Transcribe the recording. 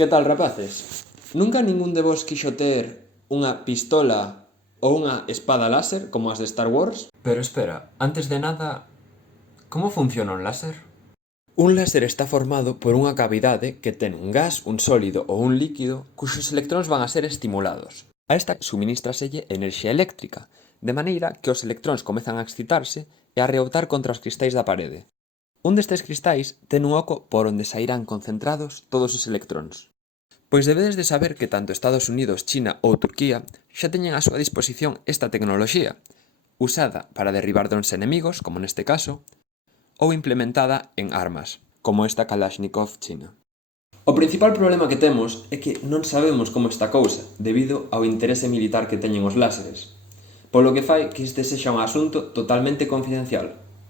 Que tal, rapaces? Nunca ningún de vos quixo ter unha pistola ou unha espada láser como as de Star Wars? Pero espera, antes de nada, como funciona un láser? Un láser está formado por unha cavidade que ten un gas, un sólido ou un líquido cuxos electróns van a ser estimulados. A esta suministraselle enerxía eléctrica, de maneira que os electróns comezan a excitarse e a rebotar contra os cristais da parede. Un destes cristais ten un oco por onde sairán concentrados todos os electróns. Pois debedes de saber que tanto Estados Unidos, China ou Turquía xa teñen a súa disposición esta tecnoloxía, usada para derribar drons enemigos, como neste caso, ou implementada en armas, como esta Kalashnikov china. O principal problema que temos é que non sabemos como esta cousa, debido ao interese militar que teñen os láseres, polo que fai que este sexa un asunto totalmente confidencial.